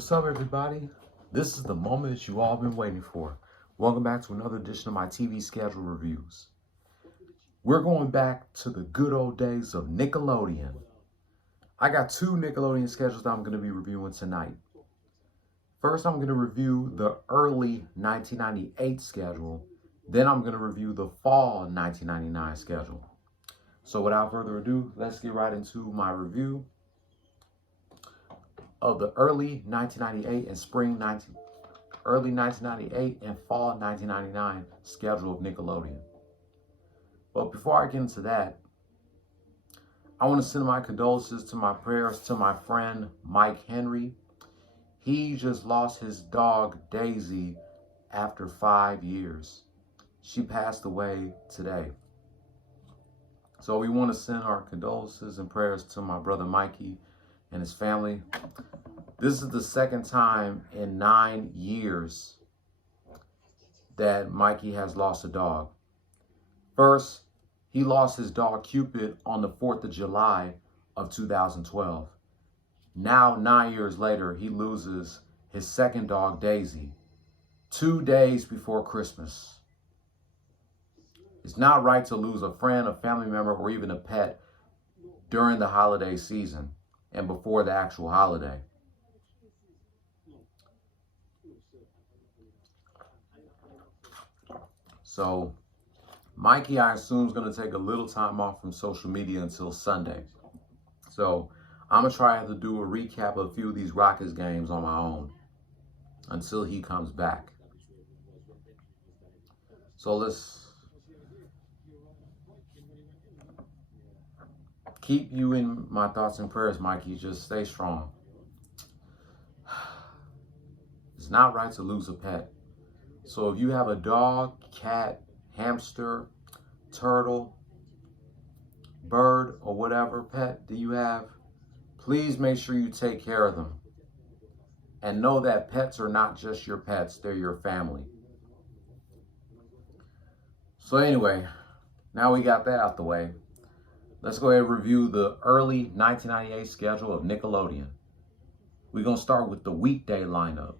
What's up, everybody? This is the moment that you all been waiting for. Welcome back to another edition of my TV schedule reviews. We're going back to the good old days of Nickelodeon. I got two Nickelodeon schedules that I'm going to be reviewing tonight. First, I'm going to review the early 1998 schedule. Then I'm going to review the fall 1999 schedule. So without further ado, let's get right into my review of the early 1998 and early 1998 and fall 1999 schedule of Nickelodeon. But before I get into that, I want to send my condolences to my prayers to my friend Mike Henry. He just lost his dog Daisy after 5 years. She passed away today. So we want to send our condolences and prayers to my brother Mikey and his family. This is the second time in 9 years that Mikey has lost a dog. First, he lost his dog Cupid on the 4th of July of 2012. Now, 9 years later, he loses his second dog, Daisy, 2 days before Christmas. It's not right to lose a friend, a family member, or even a pet during the holiday season and before the actual holiday. So, Mikey, I assume, is going to take a little time off from social media until Sunday. So, I'm going to try to do a recap of a few of these Rockets games on my own until he comes back. So, let's keep you in my thoughts and prayers, Mikey. Just stay strong. It's not right to lose a pet. So if you have a dog, cat, hamster, turtle, bird, or whatever pet that you have, please make sure you take care of them. And know that pets are not just your pets, they're your family. So anyway, now we got that out the way. Let's go ahead and review the early 1998 schedule of Nickelodeon. We're going to start with the weekday lineup.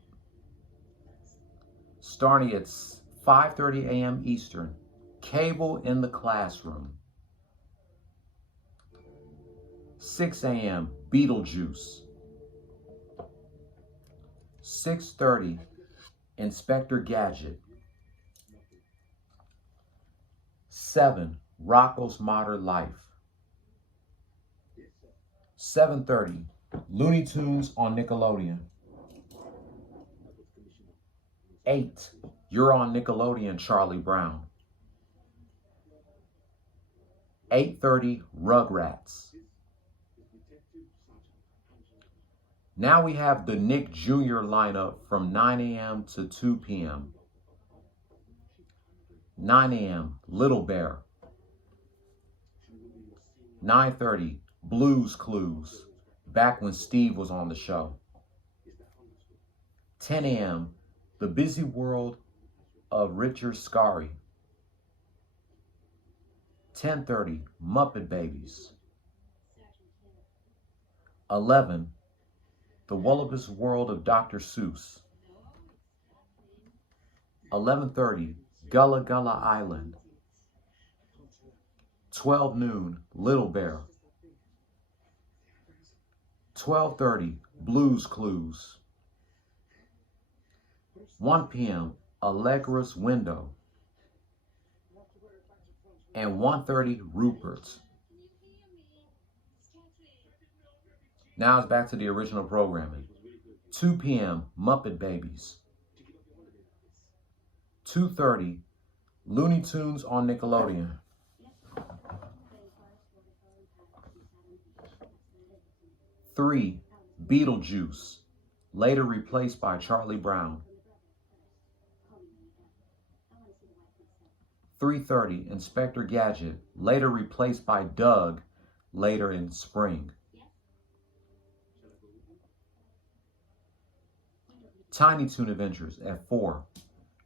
Starting at 5:30 a.m. Eastern, Cable in the Classroom. 6 a.m. Beetlejuice. 6:30, Inspector Gadget. 7, Rocko's Modern Life. 7:30, Looney Tunes on Nickelodeon. 8, You're on Nickelodeon, Charlie Brown. 8:30, Rugrats. Now we have the Nick Jr. lineup from 9 a.m. to 2 p.m. 9 a.m., Little Bear. 9:30, Blue's Clues, back when Steve was on the show. 10 a.m., The Busy World of Richard Scarry. 10:30, Muppet Babies. 11, The Wullabus World of Dr. Seuss. 11:30, Gullah Gullah Island. 12 noon, Little Bear. 12:30, Blue's Clues. 1 p.m., Allegra's Window. And 1:30, Rupert's. Now it's back to the original programming. 2 p.m., Muppet Babies. 2:30, Looney Tunes on Nickelodeon. 3, Beetlejuice, later replaced by Charlie Brown. 3:30, Inspector Gadget, later replaced by Doug, later in spring. Tiny Toon Adventures at 4,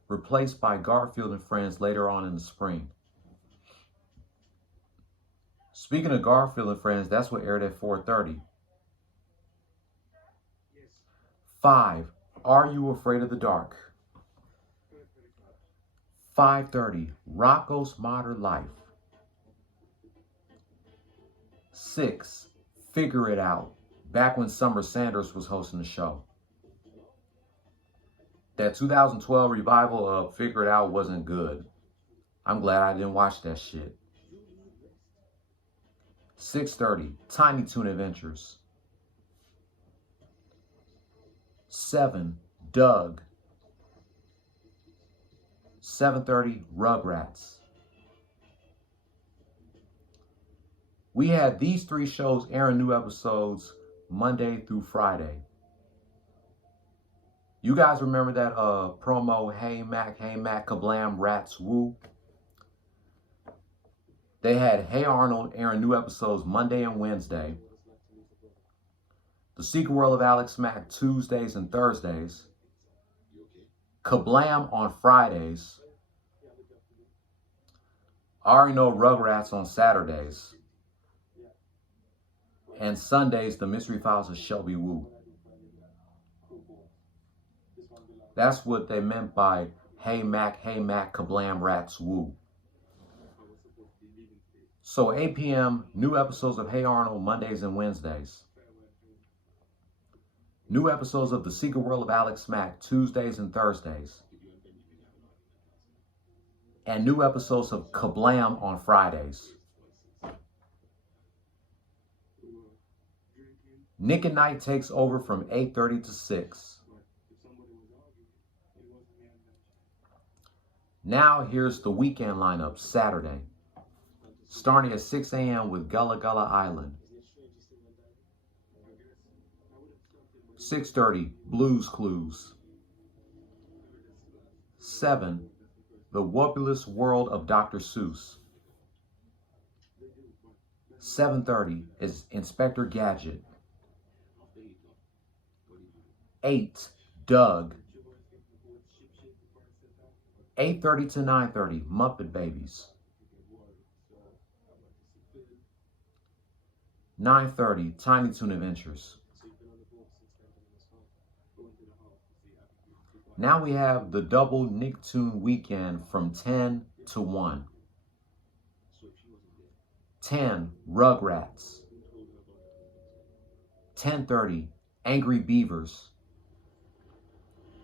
replaced by Garfield and Friends later on in the spring. Speaking of Garfield and Friends, that's what aired at 4:30. 5, Are You Afraid of the Dark? 5:30, Rocco's Modern Life. 6, Figure It Out, back when Summer Sanders was hosting the show. That 2012 revival of Figure It Out wasn't good. I'm glad I didn't watch that shit. 6:30, Tiny Toon Adventures. 7, Doug. 7:30, Rugrats. We had these 3 shows airing new episodes Monday through Friday. You guys remember that promo, hey Mac, kablam, rats, woo? They had Hey Arnold airing new episodes Monday and Wednesday. The Secret World of Alex Mack Tuesdays and Thursdays. Kablam on Fridays. I already know Rugrats on Saturdays. And Sundays, The Mystery Files of Shelby Woo. That's what they meant by hey Mac, kablam, rats, woo. So 8 p.m., new episodes of Hey Arnold Mondays and Wednesdays. New episodes of The Secret World of Alex Mack Tuesdays and Thursdays. And new episodes of Kablam on Fridays. Nick at Night takes over from 8:30 to 6. Now here's the weekend lineup Saturday. Starting at 6 a.m. with Gullah Gullah Island. 6:30, Blues Clues. 7, The Wobulous World of Dr. Seuss. 7:30 is Inspector Gadget. 8, Doug. 8:30 to 9:30, Muppet Babies. 9:30, Tiny Toon Adventures. Now we have the double Nicktoon weekend from 10 to 1. 10, Rugrats. 10:30, Angry Beavers.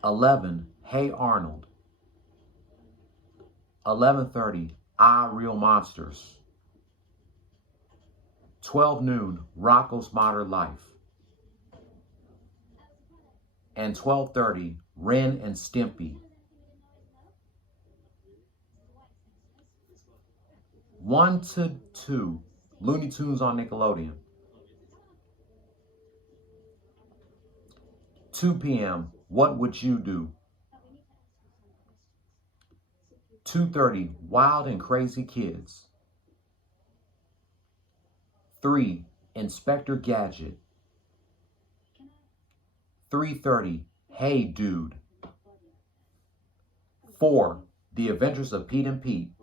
11, Hey Arnold. 11:30, Real Monsters. 12 noon, Rocco's Modern Life. And 12:30, Ren and Stimpy. 1 to 2, Looney Tunes on Nickelodeon. 2 p.m., What Would You Do? 2:30, Wild and Crazy Kids. 3, Inspector Gadget. 3:30, Hey Dude. 4, The Adventures of Pete and Pete.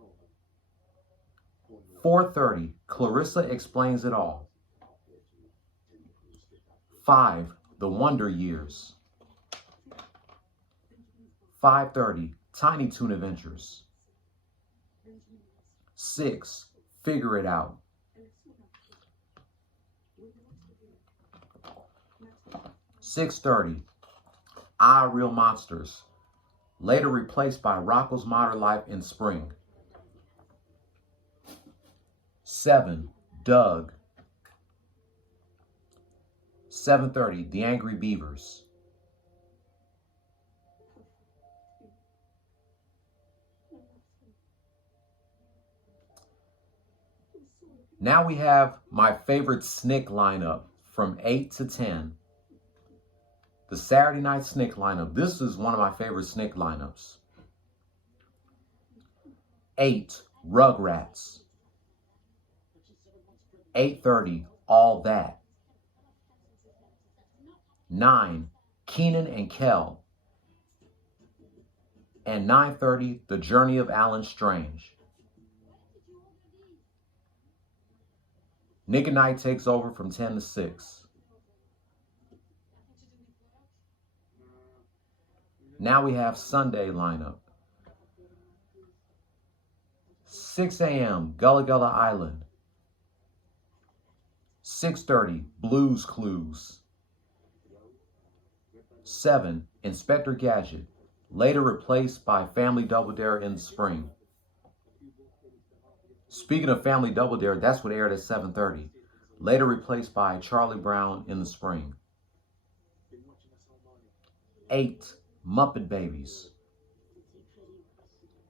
4:30, Clarissa Explains It All. 5, The Wonder Years. 5:30, Tiny Toon Adventures. 6, Figure It Out. 6:30, Real Monsters, later replaced by Rocco's Modern Life in spring. 7, Doug. 7:30, The Angry Beavers. Now we have my favorite Snick lineup from 8 to 10. The Saturday night Snick lineup. This is one of my favorite Snick lineups. 8, Rugrats. 8:30, All That. 9, Keenan and Kel. And 9:30, The Journey of Alan Strange. Nick at Night takes over from 10 to 6. Now we have Sunday lineup. 6 a.m. Gullah Gullah Island. 6:30 Blues Clues. 7 Inspector Gadget, later replaced by Family Double Dare in the spring. Speaking of Family Double Dare, that's what aired at 7:30, later replaced by Charlie Brown in the spring. 8 Muppet Babies.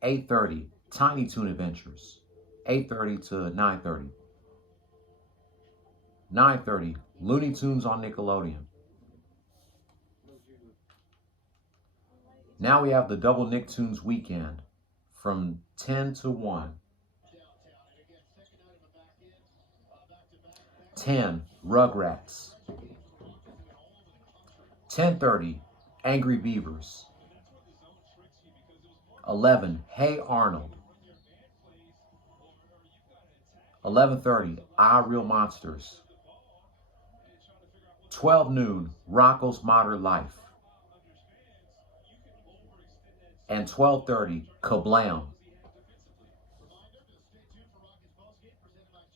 8:30 Tiny Toon Adventures. 8:30 to 9:30. 9:30 Looney Tunes on Nickelodeon. Now we have the double Nicktoons weekend from 10 to 1. 10 Rugrats. 10:30 Angry Beavers. 11 Hey Arnold. 11:30 I Real Monsters. 12 noon Rocco's Modern Life. And 12:30 Kablam.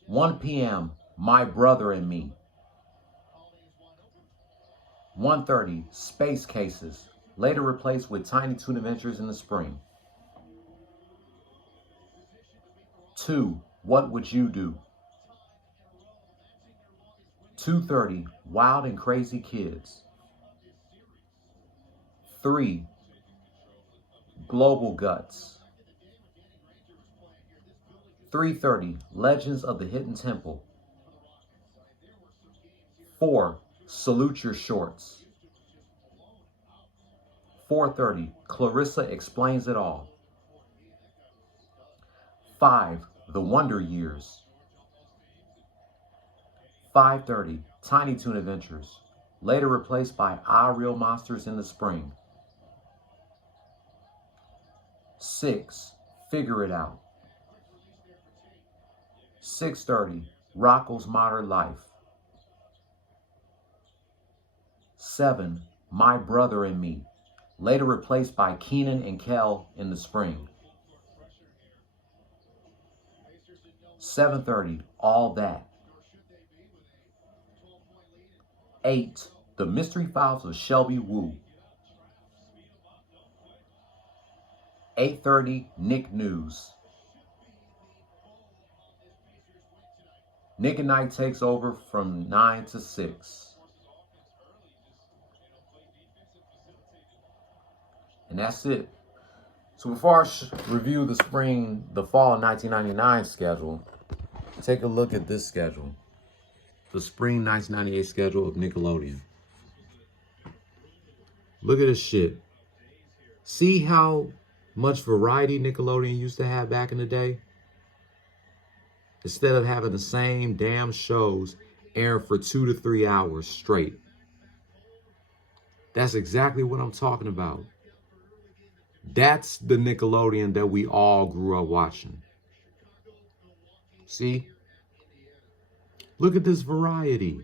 1 p.m. My Brother and Me. 1:30 Space Cases, later replaced with Tiny Toon Adventures in the spring. 2 What Would You Do? 2:30 Wild and Crazy Kids. 3 Global Guts. 3:30 Legends of the Hidden Temple. 4 Salute Your Shorts. 4:30 Clarissa Explains It All. 5 The Wonder Years. 5:30 Tiny Toon Adventures, later replaced by I Real Monsters in the spring. 6 Figure It Out. 6:30 Rocco's Modern Life. 7 My Brother and Me, later replaced by Keenan and Kel in the spring. 7:30 All That. 8 The Mystery Files of Shelby Woo. 8:30 Nick News. Nick and Night takes over from 9 to 6. And that's it. So before I review the fall 1999 schedule, take a look at this schedule. The spring 1998 schedule of Nickelodeon. Look at this shit. See how much variety Nickelodeon used to have back in the day? Instead of having the same damn shows airing for 2 to 3 hours straight. That's exactly what I'm talking about. That's the Nickelodeon that we all grew up watching. See? Look at this variety.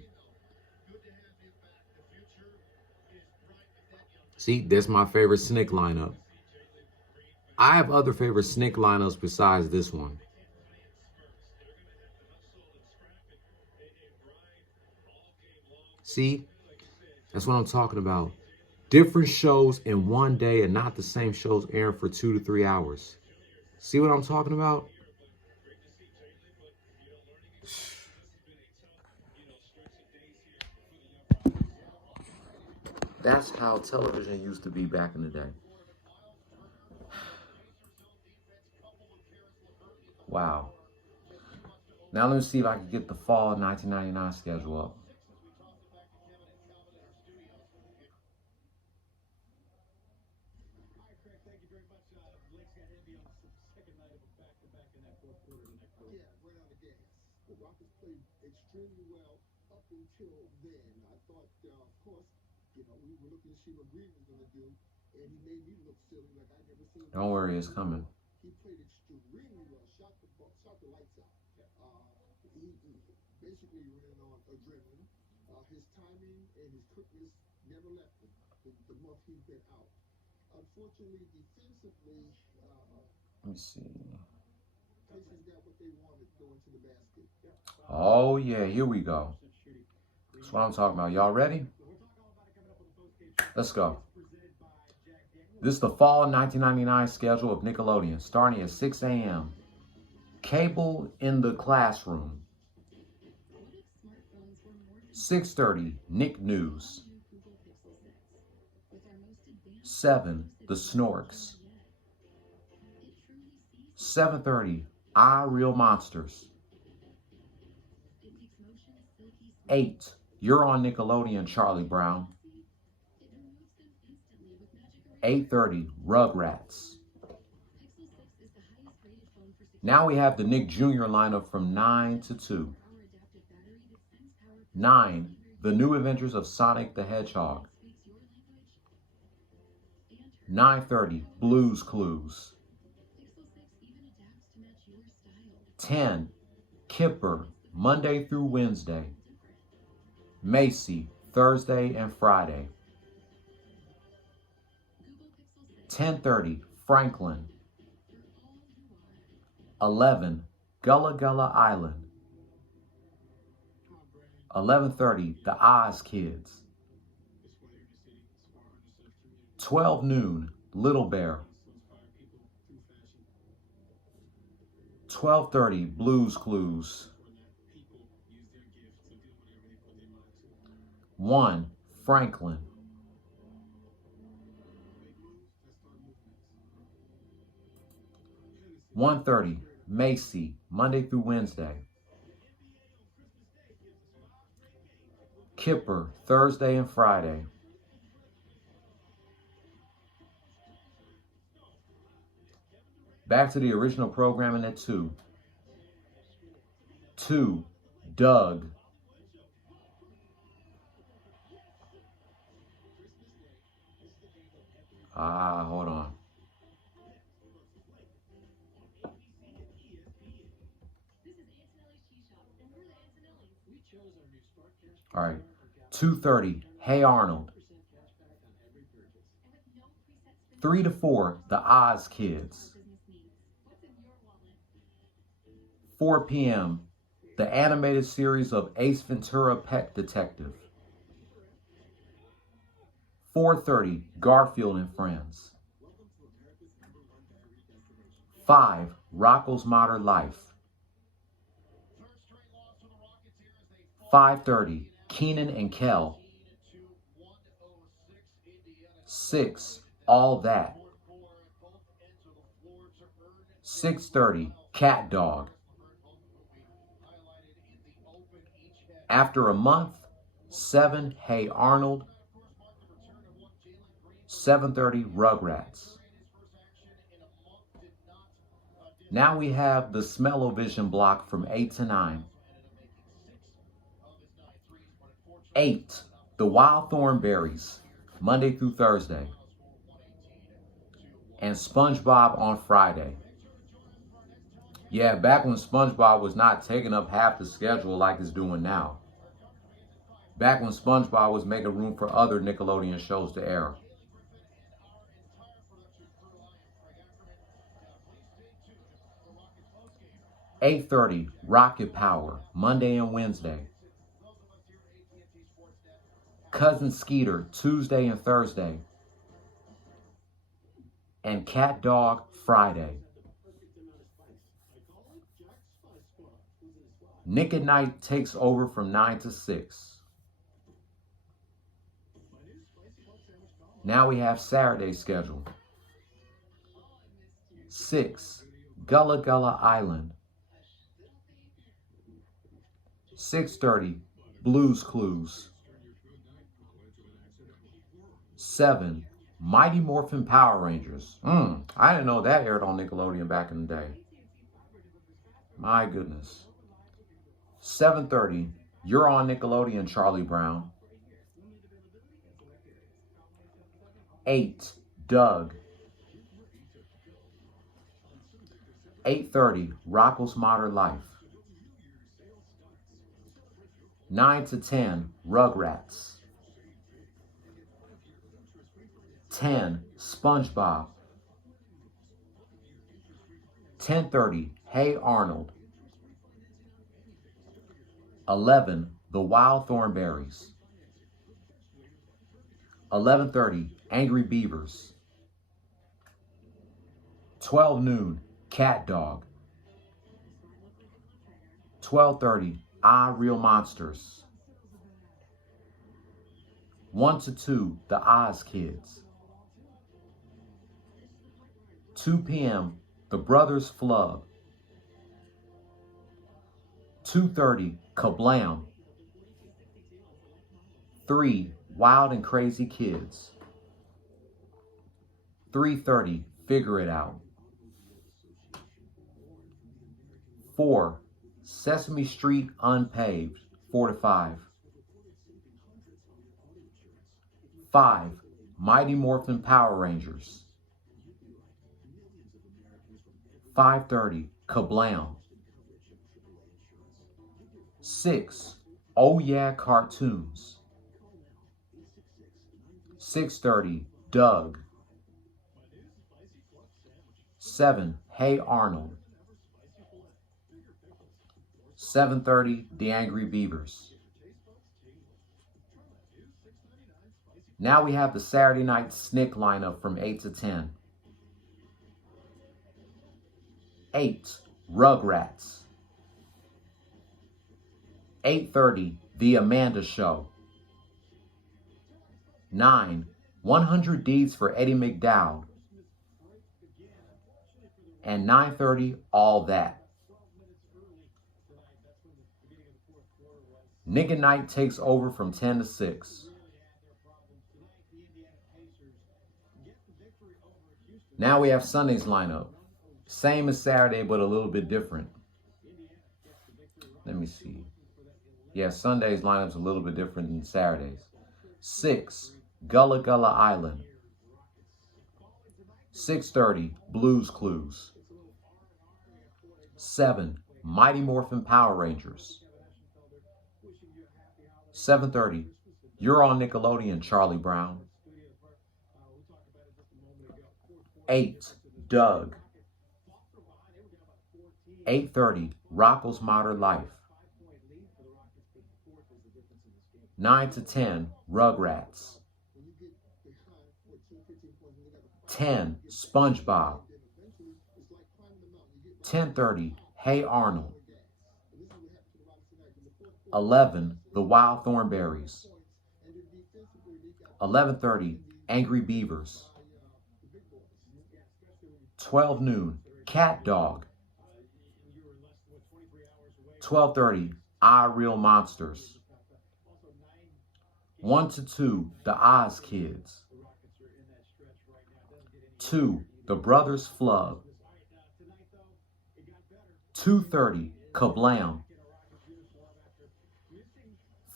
See, that's my favorite Snick lineup. I have other favorite Snick lineups besides this one. See? That's what I'm talking about. Different shows in one day and not the same shows airing for 2 to 3 hours. See what I'm talking about? That's how television used to be back in the day. Wow. Now let me see if I can get the fall 1999 schedule up. Extremely well up until then. I thought, of course, we were looking to see what Green was going to do, and he made me look silly like I never seen. Don't worry, it's coming. He played extremely well, shot the lights out. He basically ran on adrenaline. His timing and his quickness never left him. The month he's been out, Unfortunately, defensively, Let me see. Pacers got what they wanted going to the basket. Oh, yeah, here we go. That's what I'm talking about. Y'all ready? Let's go. This is the fall 1999 schedule of Nickelodeon, starting at 6 a.m. Cable in the classroom. 6:30, Nick News. 7, The Snorks. 7:30, I Real Monsters. 8, You're on Nickelodeon, Charlie Brown. 8:30, Rugrats. Now we have the Nick Jr. lineup from 9 to 2. 9, The New Adventures of Sonic the Hedgehog. 9:30, Blue's Clues. 10, Kipper, Monday through Wednesday. Macy, Thursday and Friday. 10:30, Franklin. 11, Gullah Gullah Island. 11:30, The Oz Kids. 12 noon, Little Bear. 12:30, Blue's Clues. 1, Franklin. 1:30, Macy, Monday through Wednesday. Kipper, Thursday and Friday. Back to the original programming at 2. 2, Doug. 'Hold on. All right. 2:30, Hey Arnold. 3 to 4, The Oz Kids. 4 p.m., the animated series of Ace Ventura Pet Detective. 4:30, Garfield and Friends. 5, Rocco's Modern Life. 5:30, Keenan and Kel. 6, All That. 6:30, Cat Dog. After a month, 7, Hey Arnold. 7:30, Rugrats. Now we have the Smell-O-Vision block from 8 to 9. 8, The Wild Thornberries, Monday through Thursday. And SpongeBob on Friday. Yeah, back when SpongeBob was not taking up half the schedule like it's doing now. Back when SpongeBob was making room for other Nickelodeon shows to air. 8:30, Rocket Power, Monday and Wednesday. Cousin Skeeter, Tuesday and Thursday. And Cat Dog, Friday. Nick at Night takes over from 9 to 6. Now we have Saturday schedule. 6, Gullah Gullah Island. 6:30, Blue's Clues. 7, Mighty Morphin Power Rangers. I didn't know that aired on Nickelodeon back in the day. My goodness. 7:30, You're on Nickelodeon, Charlie Brown. 8, Doug. 8:30, Rocco's Modern Life. 9 to 10, Rugrats. 10, SpongeBob. 10:30, Hey Arnold. 11, The Wild Thornberrys. 11:30, Angry Beavers. 12 noon, Cat Dog. 12:30, I Real Monsters. 1 to 2, The Oz Kids. 2 p.m., The Brothers Flub. 2:30, Kablam. 3, Wild and Crazy Kids. 3:30, Figure It Out. 4, Sesame Street Unpaved, 4 to 5. 5, Mighty Morphin Power Rangers. 5:30, Kablam. 6, Oh Yeah Cartoons. 6:30, Doug. 7, Hey Arnold. 7:30, The Angry Beavers. Now we have the Saturday night Snick lineup from 8 to 10. 8, Rugrats. 8:30, The Amanda Show. 9, 100 Deeds for Eddie McDowd. And 9:30, All That. Nick at Night takes over from 10 to 6. Now we have Sunday's lineup. Same as Saturday, but a little bit different. Let me see. Yeah, Sunday's lineup's a little bit different than Saturday's. 6, Gullah Gullah Island. 6:30, Blue's Clues. 7, Mighty Morphin Power Rangers. 7:30, You're on Nickelodeon, Charlie Brown. 8, Doug. 8:30, Rocko's Modern Life. 9 to 10, Rugrats. 10, SpongeBob. 10:30, Hey Arnold. 11, The Wild Thornberrys. 11:30, Angry Beavers. 12 noon, Cat Dog. 12:30, I Real Monsters. 1 to 2, The Oz Kids. 2, The Brothers Flub. 2:30, Kablam.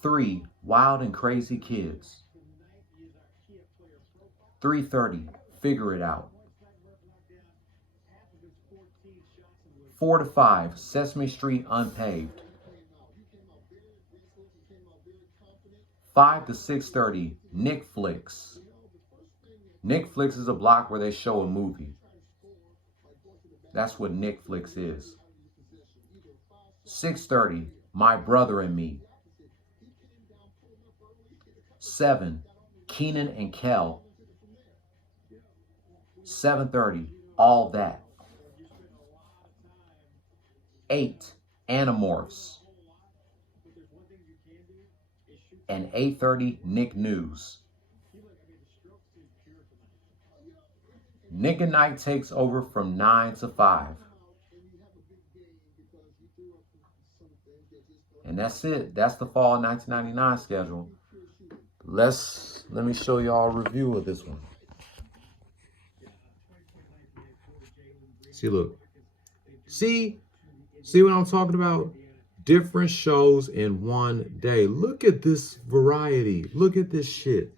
3, Wild and Crazy Kids. 3:30, Figure It Out. 4 to 5, Sesame Street Unpaved. 5 to 6:30, Nick Flicks. Nick Flicks is a block where they show a movie. That's what Nick Flicks is. 6:30, My Brother and Me. 7, Keenan and Kel. 7:30, All That. 8, Animorphs. And 8:30, Nick News. Nick at Night takes over from 9 to 5. And that's it. That's the fall 1999 schedule. Let me show y'all a review of this one. See, look. See what I'm talking about? Different shows in one day. Look at this variety. Look at this shit.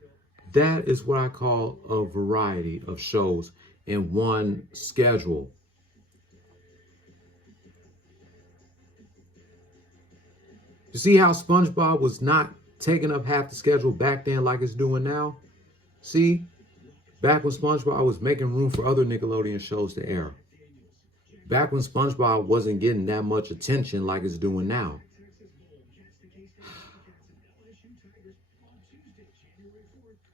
That is what I call a variety of shows in one schedule. You see how SpongeBob was not taking up half the schedule back then like it's doing now? See? Back when SpongeBob was making room for other Nickelodeon shows to air. Back when SpongeBob wasn't getting that much attention like it's doing now.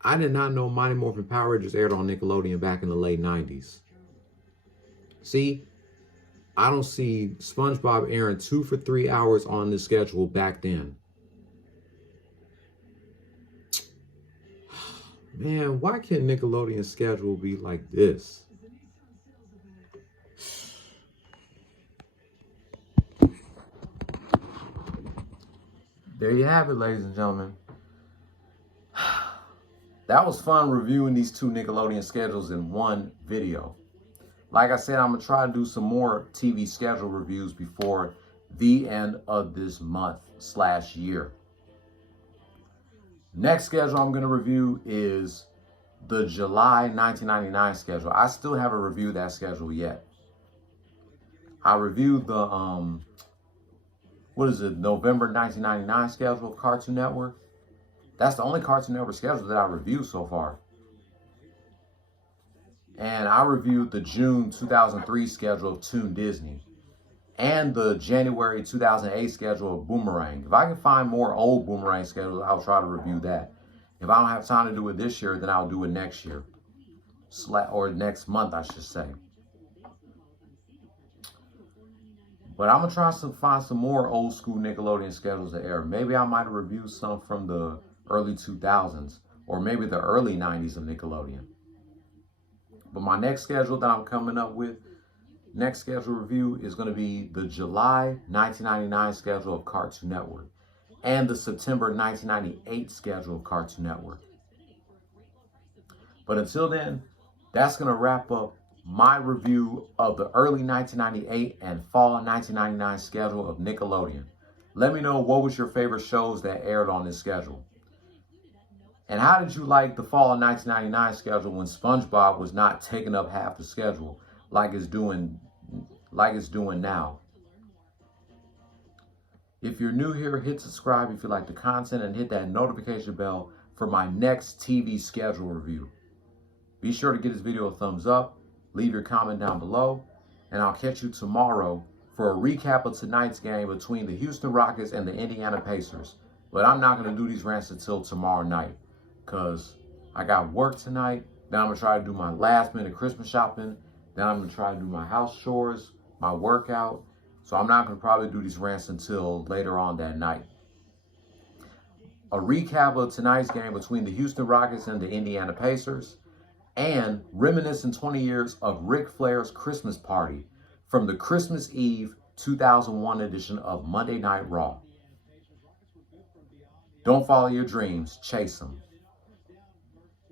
I did not know Mighty Morphin Power Rangers aired on Nickelodeon back in the late 90s. See, I don't see SpongeBob airing 2 for 3 hours on the schedule back then. Man, why can't Nickelodeon's schedule be like this? There you have it, ladies and gentlemen. That was fun reviewing these 2 Nickelodeon schedules in one video. Like I said, I'm going to try to do some more TV schedule reviews before the end of this month/year. Next schedule I'm going to review is the July 1999 schedule. I still haven't reviewed that schedule yet. I reviewed the, November 1999 schedule of Cartoon Network. That's the only Cartoon Network schedule that I reviewed so far. And I reviewed the June 2003 schedule of Toon Disney and the January 2008 schedule of Boomerang. If I can find more old Boomerang schedules, I'll try to review that. If I don't have time to do it this year, then I'll do it next year. Or next month, I should say. But I'm going to try to find some more old school Nickelodeon schedules to air. Maybe I might review some from the early 2000s or maybe the early 90s of Nickelodeon. But my next schedule that I'm coming up with, next schedule review, is going to be the July 1999 schedule of Cartoon Network and the September 1998 schedule of Cartoon Network. But until then, that's going to wrap up my review of the early 1998 and fall 1999 schedule of Nickelodeon. Let me know what was your favorite shows that aired on this schedule. And how did you like the fall of 1999 schedule when SpongeBob was not taking up half the schedule like it's doing now? If you're new here, hit subscribe if you like the content and hit that notification bell for my next TV schedule review. Be sure to give this video a thumbs up, leave your comment down below, and I'll catch you tomorrow for a recap of tonight's game between the Houston Rockets and the Indiana Pacers. But I'm not going to do these rants until tomorrow night, because I got work tonight. Then I'm going to try to do my last minute Christmas shopping. Then I'm going to try to do my house chores, my workout. So I'm not going to probably do these rants until later on that night. A recap of tonight's game between the Houston Rockets and the Indiana Pacers. And reminiscing 20 years of Ric Flair's Christmas party from the Christmas Eve 2001 edition of Monday Night Raw. Don't follow your dreams, chase them.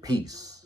Peace.